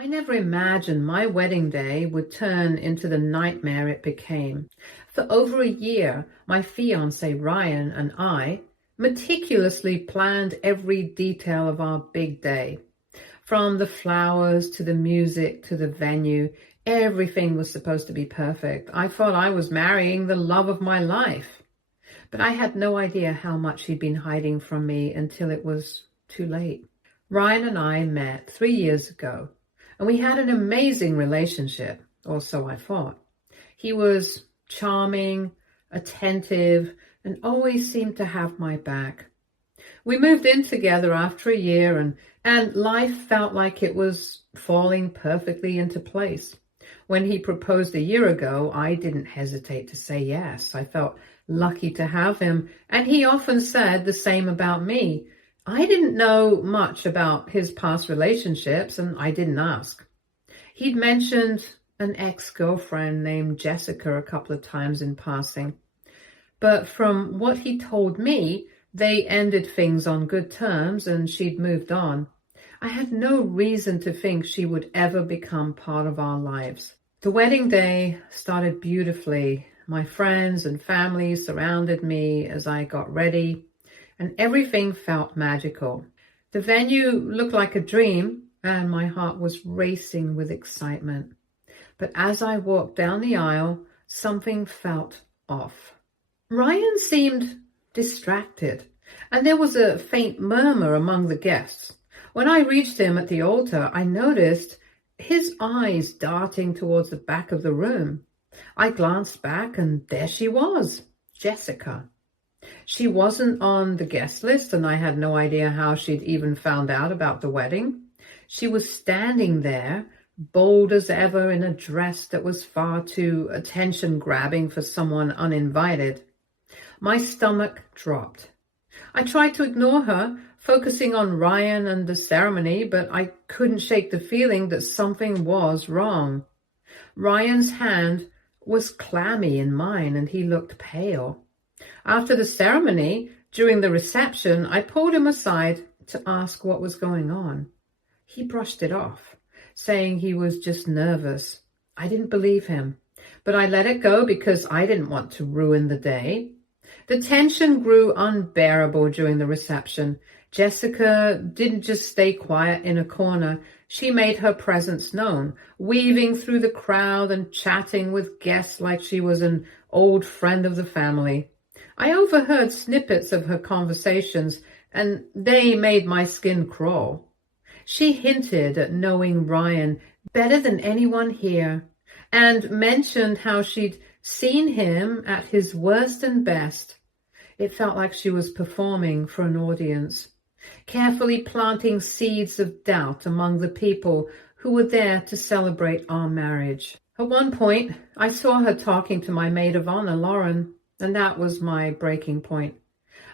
I never imagined my wedding day would turn into the nightmare it became. For over a year, my fiance Ryan and I meticulously planned every detail of our big day. From the flowers to the music to the venue, everything was supposed to be perfect. I thought I was marrying the love of my life. But I had no idea how much he'd been hiding from me until it was too late. Ryan and I met 3 years ago, and we had an amazing relationship, or so I thought. He was charming, attentive, and always seemed to have my back. We moved in together after a year, and life felt like it was falling perfectly into place. When he proposed a year ago, I didn't hesitate to say yes. I felt lucky to have him, and he often said the same about me. I didn't know much about his past relationships, and I didn't ask. He'd mentioned an ex-girlfriend named Jessica a couple of times in passing, but from what he told me, they ended things on good terms and she'd moved on. I had no reason to think she would ever become part of our lives. The wedding day started beautifully. My friends and family surrounded me as I got ready, and everything felt magical. The venue looked like a dream, and my heart was racing with excitement. But as I walked down the aisle, something felt off. Ryan seemed distracted, and there was a faint murmur among the guests. When I reached him at the altar, I noticed his eyes darting towards the back of the room. I glanced back, and there she was, Jessica. She wasn't on the guest list, and I had no idea how she'd even found out about the wedding. She was standing there, bold as ever, in a dress that was far too attention-grabbing for someone uninvited. My stomach dropped. I tried to ignore her, focusing on Ryan and the ceremony, but I couldn't shake the feeling that something was wrong. Ryan's hand was clammy in mine, and he looked pale. After the ceremony, during the reception, I pulled him aside to ask what was going on. He brushed it off, saying he was just nervous. I didn't believe him, but I let it go because I didn't want to ruin the day. The tension grew unbearable during the reception. Jessica didn't just stay quiet in a corner. She made her presence known, weaving through the crowd and chatting with guests like she was an old friend of the family. I overheard snippets of her conversations, and they made my skin crawl. She hinted at knowing Ryan better than anyone here, and mentioned how she'd seen him at his worst and best. It felt like she was performing for an audience, carefully planting seeds of doubt among the people who were there to celebrate our marriage. At one point, I saw her talking to my maid of honor, Lauren, and that was my breaking point.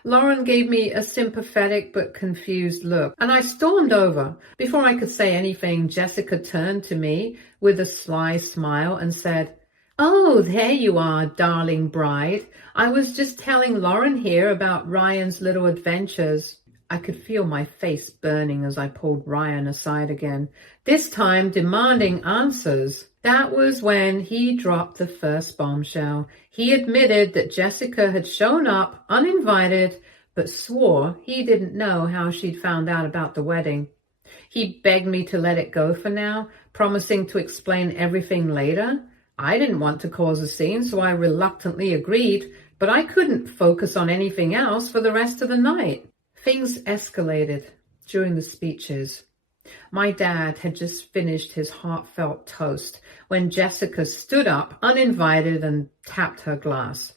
Lauren gave me a sympathetic but confused look, and I stormed over. Before I could say anything, Jessica turned to me with a sly smile and said, "Oh, there you are, darling bride. I was just telling Lauren here about Ryan's little adventures." I could feel my face burning as I pulled Ryan aside again, this time demanding answers. That was when he dropped the first bombshell. He admitted that Jessica had shown up uninvited, but swore he didn't know how she'd found out about the wedding. He begged me to let it go for now, promising to explain everything later. I didn't want to cause a scene, so I reluctantly agreed, but I couldn't focus on anything else for the rest of the night. Things escalated during the speeches. My dad had just finished his heartfelt toast when Jessica stood up, uninvited, and tapped her glass.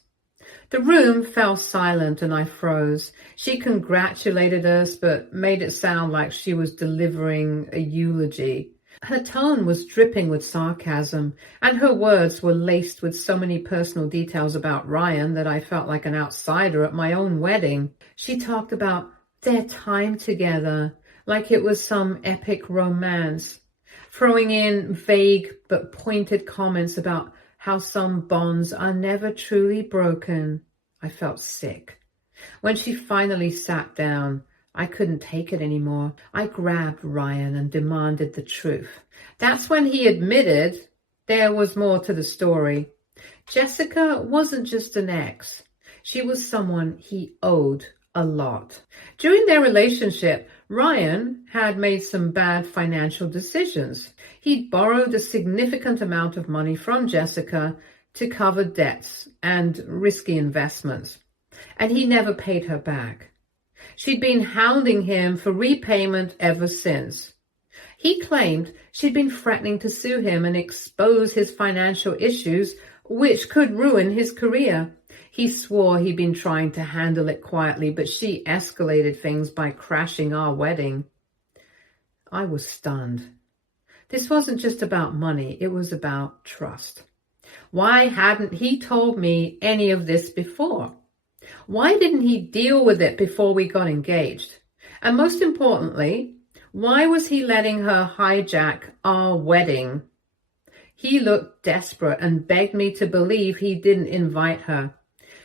The room fell silent and I froze. She congratulated us, but made it sound like she was delivering a eulogy. Her tone was dripping with sarcasm, and her words were laced with so many personal details about Ryan that I felt like an outsider at my own wedding. She talked about their time together, like it was some epic romance, throwing in vague but pointed comments about how some bonds are never truly broken. I felt sick. When she finally sat down, I couldn't take it anymore. I grabbed Ryan and demanded the truth. That's when he admitted there was more to the story. Jessica wasn't just an ex. She was someone he owed a lot. During their relationship, Ryan had made some bad financial decisions. He'd borrowed a significant amount of money from Jessica to cover debts and risky investments, and he never paid her back. She'd been hounding him for repayment ever since. He claimed she'd been threatening to sue him and expose his financial issues, which could ruin his career. He swore he'd been trying to handle it quietly, but she escalated things by crashing our wedding. I was stunned. This wasn't just about money, it was about trust. Why hadn't he told me any of this before? Why didn't he deal with it before we got engaged? And most importantly, why was he letting her hijack our wedding? He looked desperate and begged me to believe he didn't invite her.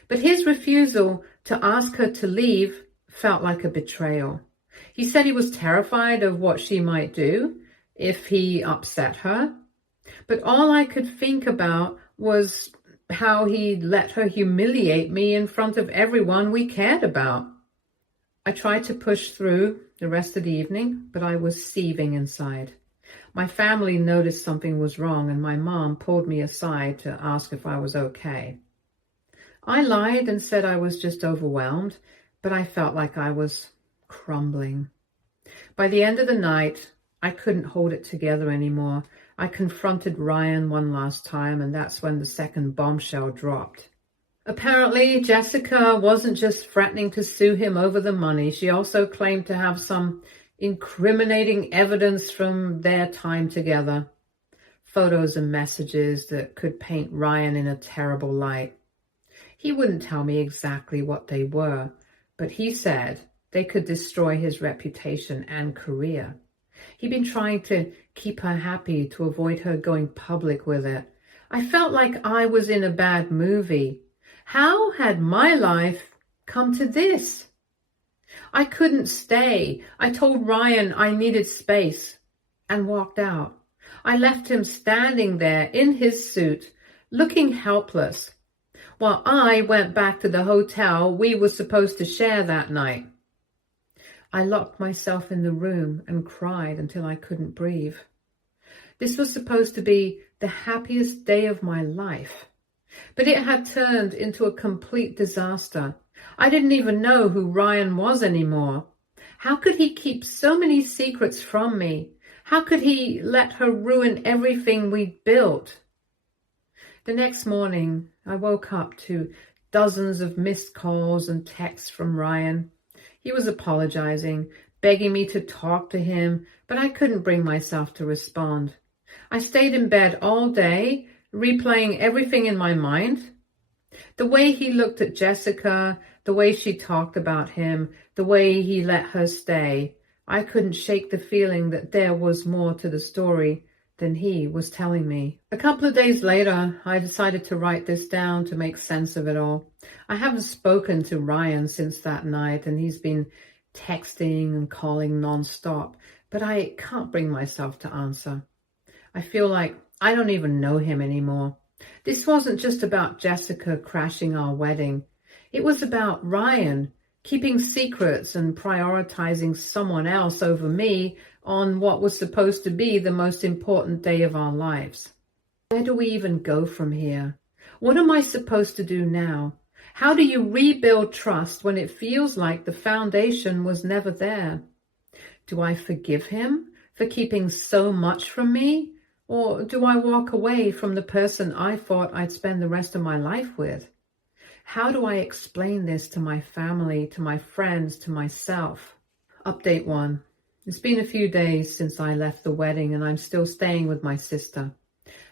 But his refusal to ask her to leave felt like a betrayal. He said he was terrified of what she might do if he upset her. But all I could think about was how he let her humiliate me in front of everyone we cared about. I tried to push through the rest of the evening, but I was seething inside. My family noticed something was wrong, and my mom pulled me aside to ask if I was okay. I lied and said I was just overwhelmed, but I felt like I was crumbling. By the end of the night, I couldn't hold it together anymore. I confronted Ryan one last time, and that's when the second bombshell dropped. Apparently, Jessica wasn't just threatening to sue him over the money. She also claimed to have some incriminating evidence from their time together. Photos and messages that could paint Ryan in a terrible light. He wouldn't tell me exactly what they were, but he said they could destroy his reputation and career. He'd been trying to keep her happy to avoid her going public with it. I felt like I was in a bad movie. How had my life come to this? I couldn't stay. I told Ryan I needed space and walked out. I left him standing there in his suit, looking helpless, while I went back to the hotel we were supposed to share that night. I locked myself in the room and cried until I couldn't breathe. This was supposed to be the happiest day of my life, but it had turned into a complete disaster. I didn't even know who Ryan was anymore. How could he keep so many secrets from me? How could he let her ruin everything we'd built? The next morning, I woke up to dozens of missed calls and texts from Ryan. He was apologizing, begging me to talk to him, but I couldn't bring myself to respond. I stayed in bed all day, replaying everything in my mind. The way he looked at Jessica, the way she talked about him, the way he let her stay. I couldn't shake the feeling that there was more to the story than he was telling me. A couple of days later, I decided to write this down to make sense of it all. I haven't spoken to Ryan since that night, and he's been texting and calling nonstop, but I can't bring myself to answer. I feel like I don't even know him anymore. This wasn't just about Jessica crashing our wedding. It was about Ryan keeping secrets and prioritizing someone else over me on what was supposed to be the most important day of our lives. Where do we even go from here? What am I supposed to do now? How do you rebuild trust when it feels like the foundation was never there? Do I forgive him for keeping so much from me? Or do I walk away from the person I thought I'd spend the rest of my life with? How do I explain this to my family, to my friends, to myself? Update 1. It's been a few days since I left the wedding, and I'm still staying with my sister.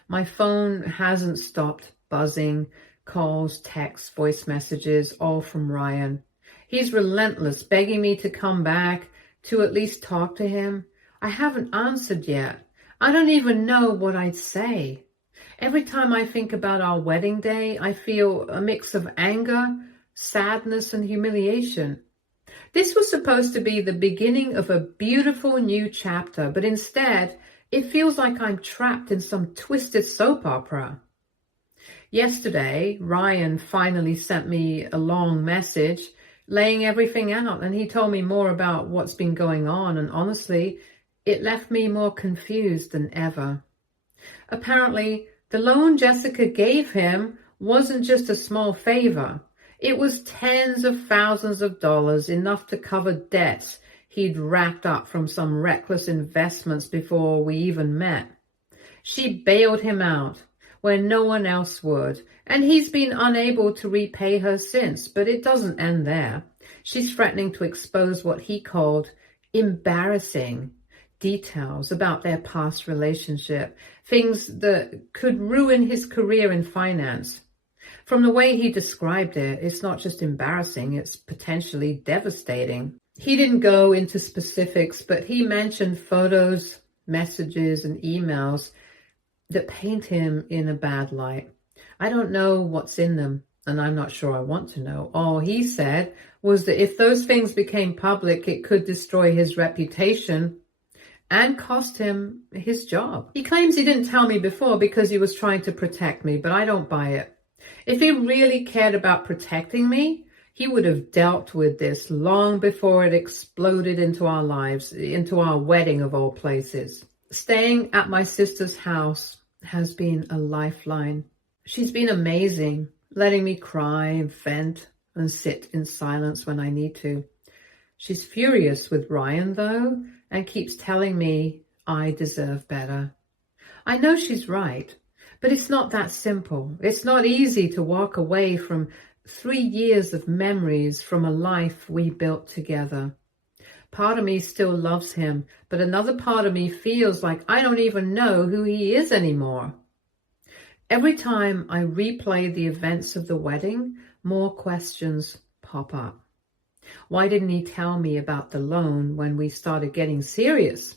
My phone hasn't stopped buzzing. Calls, texts, voice messages, all from Ryan. He's relentless, begging me to come back, to at least talk to him. I haven't answered yet. I don't even know what I'd say. Every time I think about our wedding day, I feel a mix of anger, sadness, and humiliation. This was supposed to be the beginning of a beautiful new chapter, but instead, it feels like I'm trapped in some twisted soap opera. Yesterday, Ryan finally sent me a long message laying everything out, and he told me more about what's been going on, and honestly, it left me more confused than ever. Apparently, the loan Jessica gave him wasn't just a small favor. It was tens of thousands of dollars, enough to cover debts he'd racked up from some reckless investments before we even met. She bailed him out when no one else would, and he's been unable to repay her since, but it doesn't end there. She's threatening to expose what he called embarrassing details about their past relationship, things that could ruin his career in finance. From the way he described it, it's not just embarrassing, it's potentially devastating. He didn't go into specifics, but he mentioned photos, messages, and emails that paint him in a bad light. I don't know what's in them, and I'm not sure I want to know. All he said was that if those things became public, it could destroy his reputation and cost him his job. He claims he didn't tell me before because he was trying to protect me, but I don't buy it. If he really cared about protecting me, he would have dealt with this long before it exploded into our lives, into our wedding of all places. Staying at my sister's house has been a lifeline. She's been amazing, letting me cry, vent, and sit in silence when I need to. She's furious with Ryan, though, and keeps telling me I deserve better. I know she's right, but it's not that simple. It's not easy to walk away from 3 years of memories from a life we built together. Part of me still loves him, but another part of me feels like I don't even know who he is anymore. Every time I replay the events of the wedding, more questions pop up. Why didn't he tell me about the loan when we started getting serious?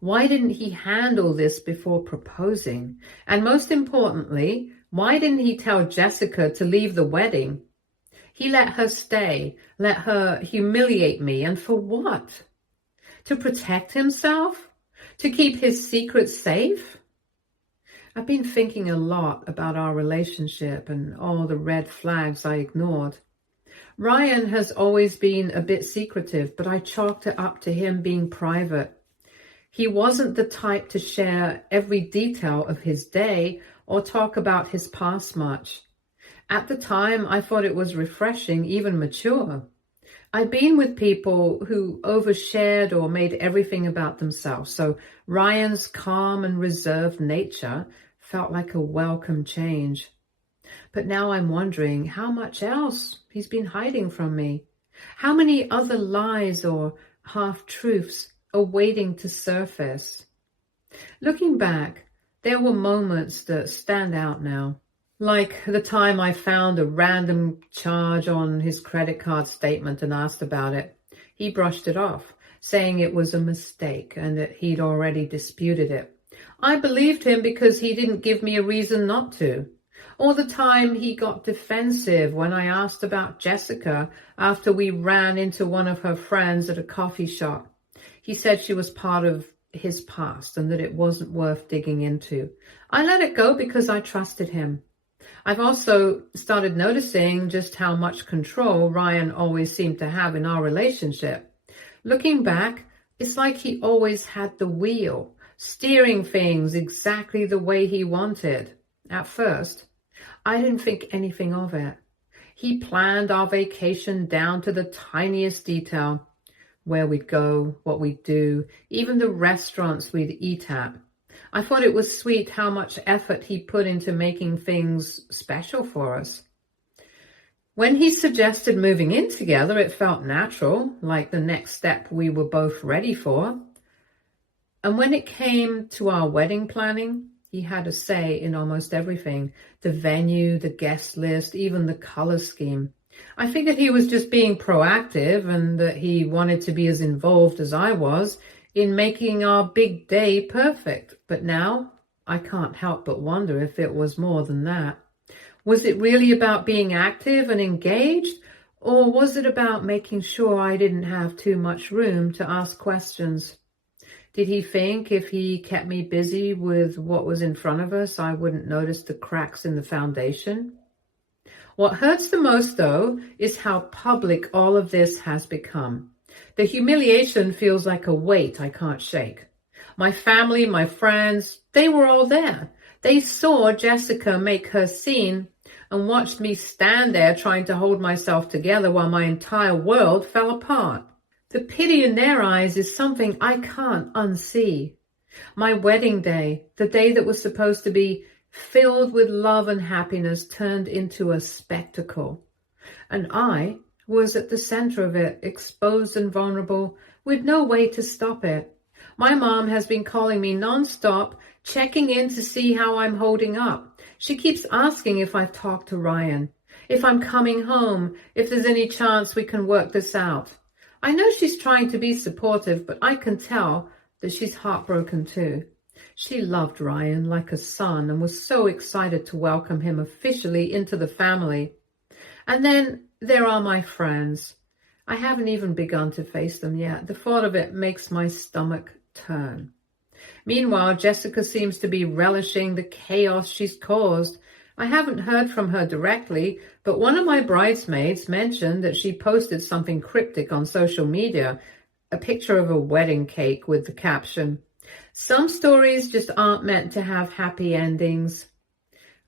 Why didn't he handle this before proposing? And most importantly, why didn't he tell Jessica to leave the wedding? He let her stay, let her humiliate me, and for what? To protect himself? To keep his secrets safe? I've been thinking a lot about our relationship and all the red flags I ignored. Ryan has always been a bit secretive, but I chalked it up to him being private. He wasn't the type to share every detail of his day or talk about his past much. At the time, I thought it was refreshing, even mature. I'd been with people who overshared or made everything about themselves, so Ryan's calm and reserved nature felt like a welcome change. But now I'm wondering how much else he's been hiding from me. How many other lies or half-truths are waiting to surface? Looking back, there were moments that stand out now. Like the time I found a random charge on his credit card statement and asked about it. He brushed it off, saying it was a mistake and that he'd already disputed it. I believed him because he didn't give me a reason not to. Or the time he got defensive when I asked about Jessica after we ran into one of her friends at a coffee shop. He said she was part of his past and that it wasn't worth digging into. I let it go because I trusted him. I've also started noticing just how much control Ryan always seemed to have in our relationship. Looking back, it's like he always had the wheel, steering things exactly the way he wanted. At first, I didn't think anything of it. He planned our vacation down to the tiniest detail. Where we'd go, what we'd do, even the restaurants we'd eat at. I thought it was sweet how much effort he put into making things special for us. When he suggested moving in together, it felt natural, like the next step we were both ready for. And when it came to our wedding planning, he had a say in almost everything. The venue, the guest list, even the color scheme. I figured he was just being proactive and that he wanted to be as involved as I was in making our big day perfect. But now I can't help but wonder if it was more than that. Was it really about being active and engaged, Or was it about making sure I didn't have too much room to ask questions? Did he think if he kept me busy with what was in front of us, I wouldn't notice the cracks in the foundation? What hurts the most, though, is how public all of this has become. The humiliation feels like a weight I can't shake. My family, my friends, they were all there. They saw Jessica make her scene and watched me stand there trying to hold myself together while my entire world fell apart. The pity in their eyes is something I can't unsee. My wedding day, the day that was supposed to be filled with love and happiness, turned into a spectacle. And I was at the center of it, exposed and vulnerable, with no way to stop it. My mom has been calling me nonstop, checking in to see how I'm holding up. She keeps asking if I've talked to Ryan, if I'm coming home, if there's any chance we can work this out. I know she's trying to be supportive, but I can tell that she's heartbroken too. She loved Ryan like a son and was so excited to welcome him officially into the family. And then there are my friends. I haven't even begun to face them yet. The thought of it makes my stomach turn. Meanwhile, Jessica seems to be relishing the chaos she's caused. I haven't heard from her directly, but one of my bridesmaids mentioned that she posted something cryptic on social media, a picture of a wedding cake with the caption, "Some stories just aren't meant to have happy endings."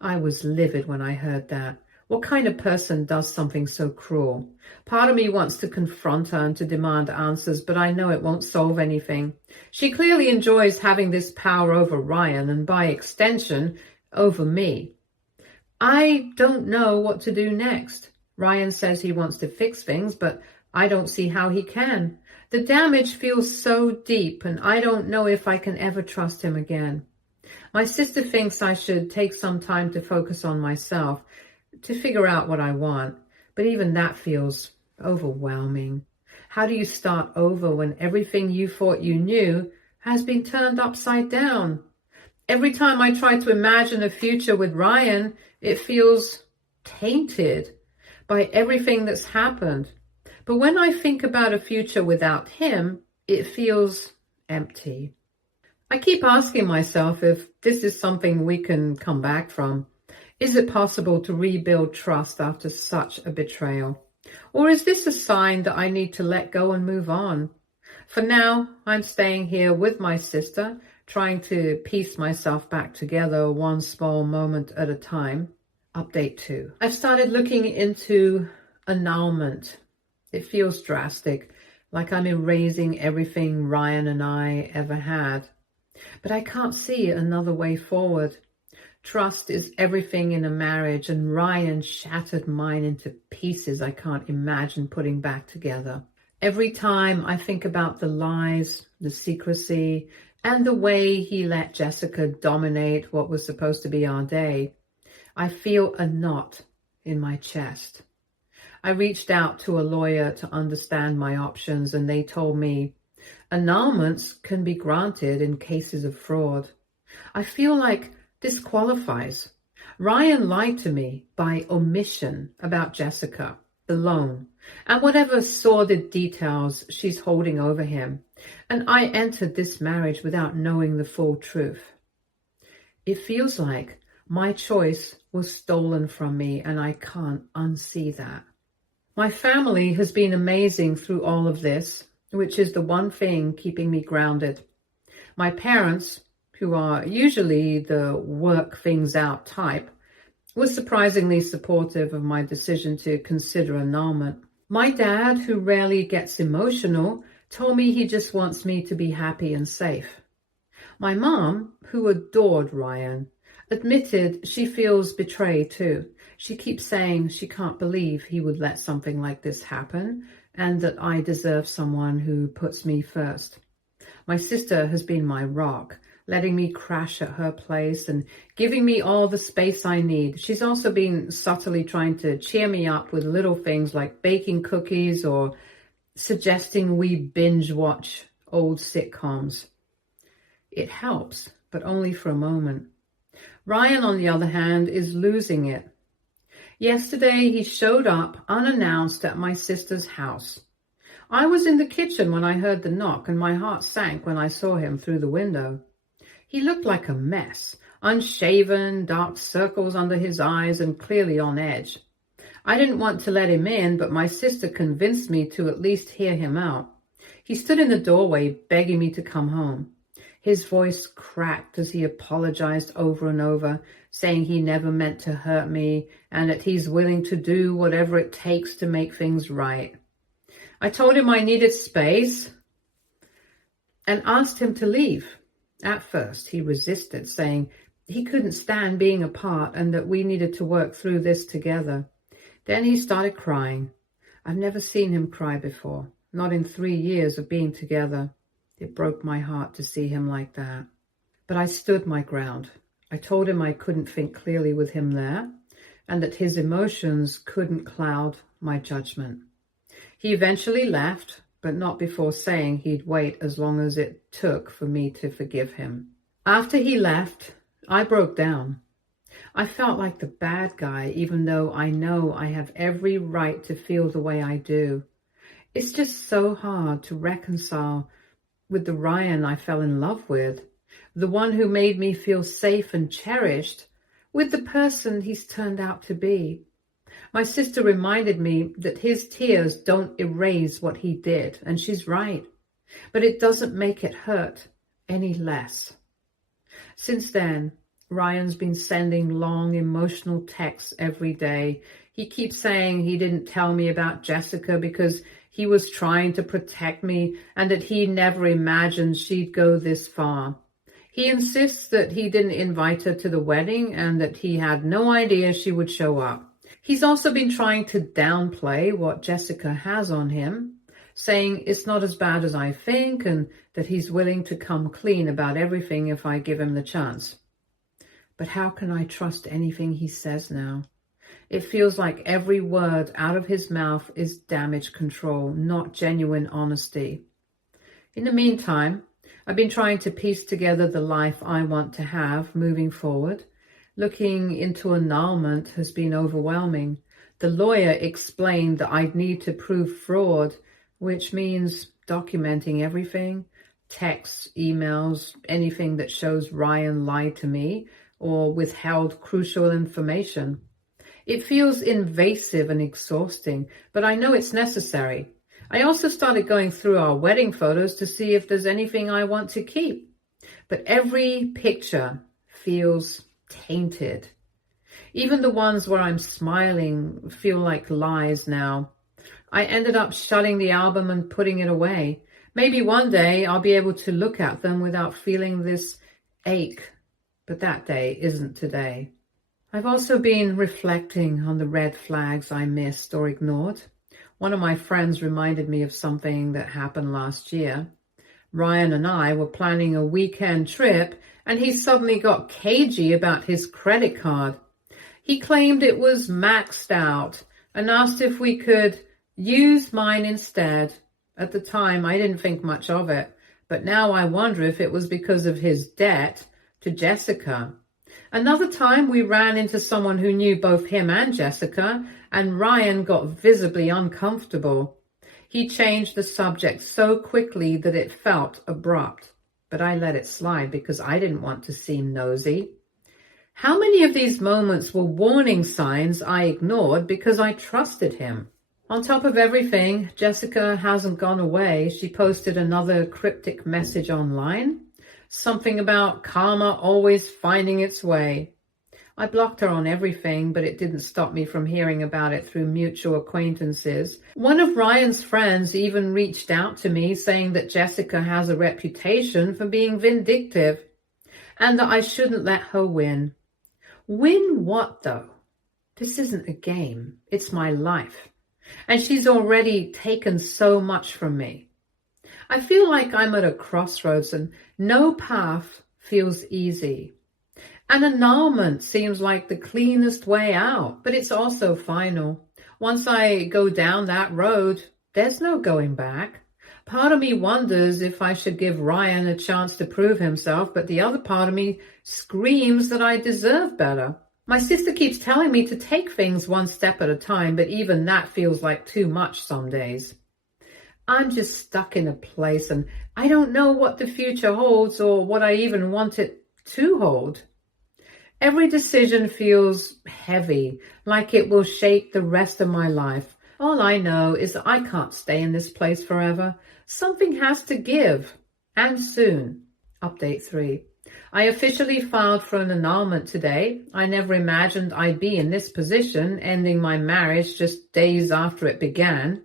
I was livid when I heard that. What kind of person does something so cruel? Part of me wants to confront her and to demand answers, but I know it won't solve anything. She clearly enjoys having this power over Ryan and, by extension, over me. I don't know what to do next. Ryan says he wants to fix things, but I don't see how he can. The damage feels so deep, and I don't know if I can ever trust him again. My sister thinks I should take some time to focus on myself, to figure out what I want, but even that feels overwhelming. How do you start over when everything you thought you knew has been turned upside down? Every time I try to imagine a future with Ryan, it feels tainted by everything that's happened. But when I think about a future without him, it feels empty. I keep asking myself if this is something we can come back from. Is it possible to rebuild trust after such a betrayal? Or is this a sign that I need to let go and move on? For now, I'm staying here with my sister, trying to piece myself back together one small moment at a time. Update 2. I've started looking into annulment. It feels drastic, like I'm erasing everything Ryan and I ever had. But I can't see another way forward. Trust is everything in a marriage, and Ryan shattered mine into pieces I can't imagine putting back together. Every time I think about the lies, the secrecy, and the way he let Jessica dominate what was supposed to be our day, I feel a knot in my chest. I reached out to a lawyer to understand my options, and they told me annulments can be granted in cases of fraud. I feel like this qualifies. Ryan lied to me by omission about Jessica, the loan, and whatever sordid details she's holding over him. And I entered this marriage without knowing the full truth. It feels like my choice was stolen from me, and I can't unsee that. My family has been amazing through all of this, which is the one thing keeping me grounded. My parents, who are usually the work things out type, was surprisingly supportive of my decision to consider annulment. My dad, who rarely gets emotional, told me he just wants me to be happy and safe. My mom, who adored Ryan, admitted she feels betrayed too. She keeps saying she can't believe he would let something like this happen, and that I deserve someone who puts me first. My sister has been my rock, letting me crash at her place and giving me all the space I need. She's also been subtly trying to cheer me up with little things like baking cookies or suggesting we binge watch old sitcoms. It helps, but only for a moment. Ryan, on the other hand, is losing it. Yesterday, he showed up unannounced at my sister's house. I was in the kitchen when I heard the knock, and my heart sank when I saw him through the window. He looked like a mess, unshaven, dark circles under his eyes, and clearly on edge. I didn't want to let him in, but my sister convinced me to at least hear him out. He stood in the doorway, begging me to come home. His voice cracked as he apologized over and over, saying he never meant to hurt me and that he's willing to do whatever it takes to make things right. I told him I needed space and asked him to leave. At first, he resisted, saying he couldn't stand being apart and that we needed to work through this together. Then he started crying. I've never seen him cry before, not in 3 years of being together. It broke my heart to see him like that. But I stood my ground. I told him I couldn't think clearly with him there, and that his emotions couldn't cloud my judgment. He eventually left, but not before saying he'd wait as long as it took for me to forgive him. After he left, I broke down. I felt like the bad guy, even though I know I have every right to feel the way I do. It's just so hard to reconcile with the Ryan I fell in love with, the one who made me feel safe and cherished, with the person he's turned out to be. My sister reminded me that his tears don't erase what he did, and she's right, but it doesn't make it hurt any less. Since then, Ryan's been sending long emotional texts every day. He keeps saying he didn't tell me about Jessica because he was trying to protect me and that he never imagined she'd go this far. He insists that he didn't invite her to the wedding and that he had no idea she would show up. He's also been trying to downplay what Jessica has on him, saying it's not as bad as I think and that he's willing to come clean about everything if I give him the chance. But how can I trust anything he says now? It feels like every word out of his mouth is damage control, not genuine honesty. In the meantime, I've been trying to piece together the life I want to have moving forward. Looking into annulment has been overwhelming. The lawyer explained that I'd need to prove fraud, which means documenting everything, texts, emails, anything that shows Ryan lied to me or withheld crucial information. It feels invasive and exhausting, but I know it's necessary. I also started going through our wedding photos to see if there's anything I want to keep. But every picture feels tainted. Even the ones where I'm smiling feel like lies now. I ended up shutting the album and putting it away. Maybe one day I'll be able to look at them without feeling this ache. But that day isn't today. I've also been reflecting on the red flags I missed or ignored. One of my friends reminded me of something that happened last year. Ryan and I were planning a weekend trip, and he suddenly got cagey about his credit card. He claimed it was maxed out and asked if we could use mine instead. At the time, I didn't think much of it, but now I wonder if it was because of his debt to Jessica. Another time we ran into someone who knew both him and Jessica, and Ryan got visibly uncomfortable. He changed the subject so quickly that it felt abrupt, but I let it slide because I didn't want to seem nosy. How many of these moments were warning signs I ignored because I trusted him? On top of everything, Jessica hasn't gone away. She posted another cryptic message online. Something about karma always finding its way. I blocked her on everything, but it didn't stop me from hearing about it through mutual acquaintances. One of Ryan's friends even reached out to me saying that Jessica has a reputation for being vindictive and that I shouldn't let her win. Win what, though? This isn't a game. It's my life. And she's already taken so much from me. I feel like I'm at a crossroads and no path feels easy. An annulment seems like the cleanest way out, but it's also final. Once I go down that road, there's no going back. Part of me wonders if I should give Ryan a chance to prove himself, but the other part of me screams that I deserve better. My sister keeps telling me to take things one step at a time, but even that feels like too much some days. I'm just stuck in a place and I don't know what the future holds or what I even want it to hold. Every decision feels heavy, like it will shape the rest of my life. All I know is that I can't stay in this place forever. Something has to give, and soon. Update 3. I officially filed for an annulment today. I never imagined I'd be in this position, ending my marriage just days after it began.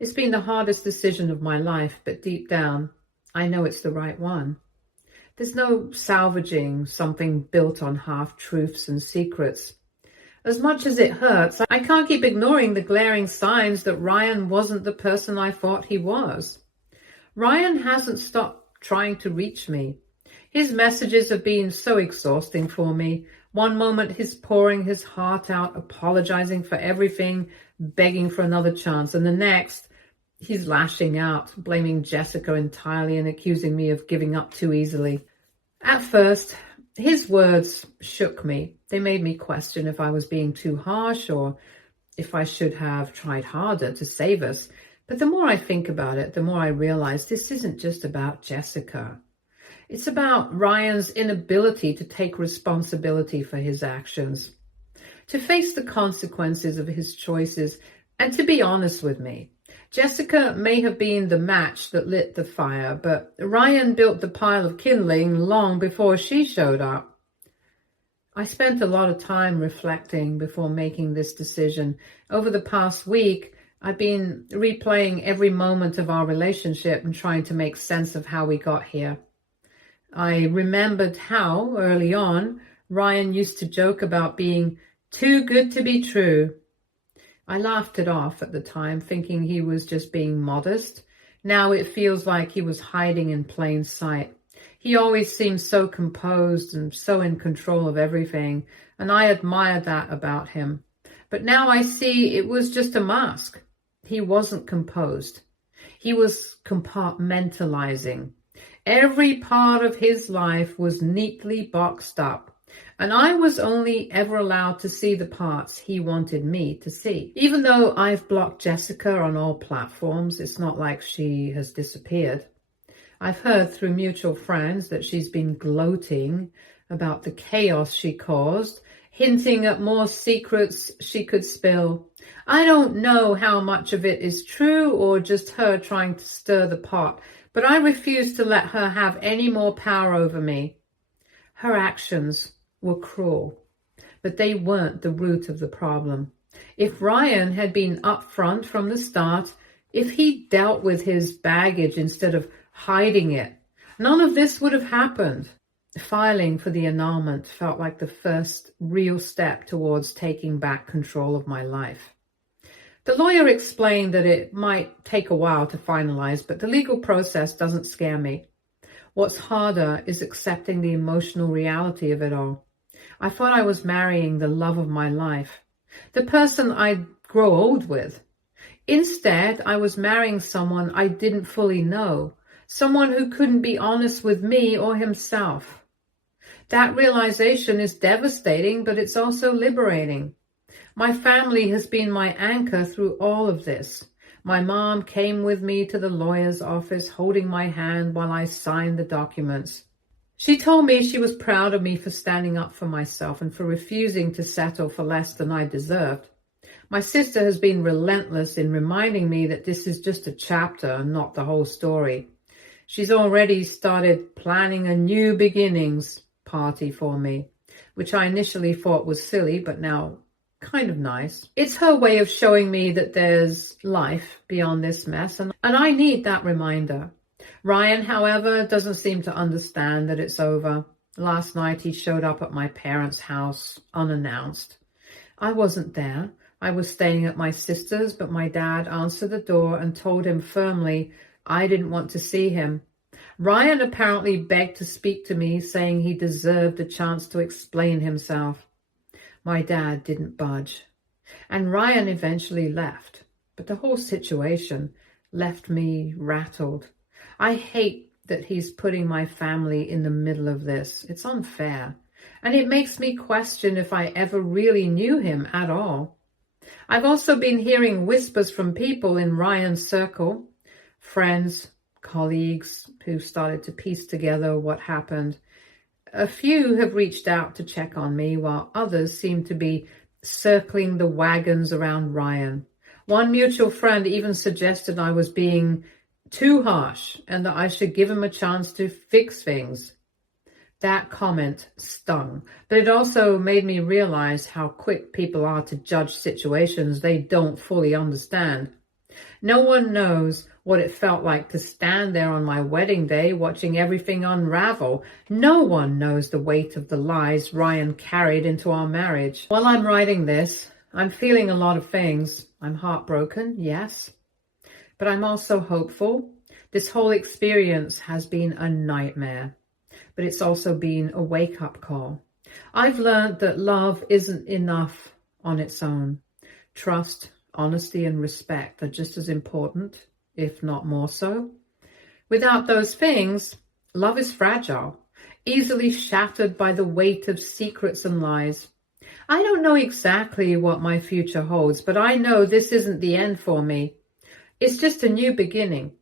It's been the hardest decision of my life, but deep down, I know it's the right one. There's no salvaging something built on half-truths and secrets. As much as it hurts, I can't keep ignoring the glaring signs that Ryan wasn't the person I thought he was. Ryan hasn't stopped trying to reach me. His messages have been so exhausting for me. One moment he's pouring his heart out, apologizing for everything, begging for another chance, and the next, he's lashing out, blaming Jessica entirely and accusing me of giving up too easily. At first, his words shook me. They made me question if I was being too harsh or if I should have tried harder to save us. But the more I think about it, the more I realize this isn't just about Jessica. It's about Ryan's inability to take responsibility for his actions, to face the consequences of his choices, and to be honest with me. Jessica may have been the match that lit the fire, but Ryan built the pile of kindling long before she showed up. I spent a lot of time reflecting before making this decision. Over the past week, I've been replaying every moment of our relationship and trying to make sense of how we got here. I remembered how, early on, Ryan used to joke about being too good to be true. I laughed it off at the time, thinking he was just being modest. Now it feels like he was hiding in plain sight. He always seemed so composed and so in control of everything, and I admired that about him. But now I see it was just a mask. He wasn't composed. He was compartmentalizing. Every part of his life was neatly boxed up, and I was only ever allowed to see the parts he wanted me to see. Even though I've blocked Jessica on all platforms, it's not like she has disappeared. I've heard through mutual friends that she's been gloating about the chaos she caused, hinting at more secrets she could spill. I don't know how much of it is true or just her trying to stir the pot, but I refuse to let her have any more power over me. Her actions were cruel, but they weren't the root of the problem. If Ryan had been upfront from the start, if he dealt with his baggage instead of hiding it, none of this would have happened. Filing for the annulment felt like the first real step towards taking back control of my life. The lawyer explained that it might take a while to finalize, but the legal process doesn't scare me. What's harder is accepting the emotional reality of it all. I thought I was marrying the love of my life, the person I'd grow old with. Instead, I was marrying someone I didn't fully know, someone who couldn't be honest with me or himself. That realization is devastating, but it's also liberating. My family has been my anchor through all of this. My mom came with me to the lawyer's office, holding my hand while I signed the documents. She told me she was proud of me for standing up for myself and for refusing to settle for less than I deserved. My sister has been relentless in reminding me that this is just a chapter and not the whole story. She's already started planning a new beginnings party for me, which I initially thought was silly, but now kind of nice. It's her way of showing me that there's life beyond this mess, and I need that reminder. Ryan, however, doesn't seem to understand that it's over. Last night he showed up at my parents' house unannounced. I wasn't there. I was staying at my sister's, but my dad answered the door and told him firmly I didn't want to see him. Ryan apparently begged to speak to me, saying he deserved a chance to explain himself. My dad didn't budge, and Ryan eventually left, but the whole situation left me rattled. I hate that he's putting my family in the middle of this. It's unfair. and it makes me question if I ever really knew him at all. I've also been hearing whispers from people in Ryan's circle, friends, colleagues who started to piece together what happened. A few have reached out to check on me, while others seem to be circling the wagons around Ryan. One mutual friend even suggested I was being too harsh and that I should give him a chance to fix things. That comment stung, but it also made me realize how quick people are to judge situations they don't fully understand. No one knows what it felt like to stand there on my wedding day watching everything unravel. No one knows the weight of the lies Ryan carried into our marriage. While I'm writing this, I'm feeling a lot of things. I'm heartbroken, yes, but I'm also hopeful. This whole experience has been a nightmare, but it's also been a wake-up call. I've learned that love isn't enough on its own. Trust, honesty, and respect are just as important, if not more so. Without those things, love is fragile, easily shattered by the weight of secrets and lies. I don't know exactly what my future holds, but I know this isn't the end for me. It's just a new beginning.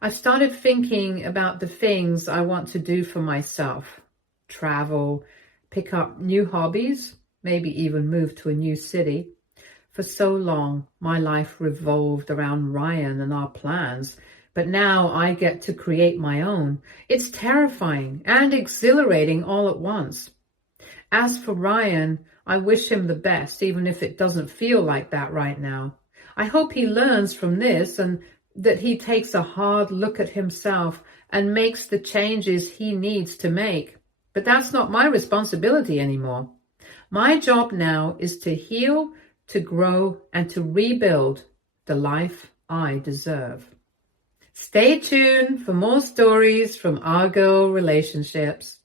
I've started thinking about the things I want to do for myself. Travel, pick up new hobbies, maybe even move to a new city. For so long, my life revolved around Ryan and our plans, but now I get to create my own. It's terrifying and exhilarating all at once. As for Ryan, I wish him the best, even if it doesn't feel like that right now. I hope he learns from this and that he takes a hard look at himself and makes the changes he needs to make. But that's not my responsibility anymore. My job now is to heal, to grow, and to rebuild the life I deserve. Stay tuned for more stories from our girl relationships.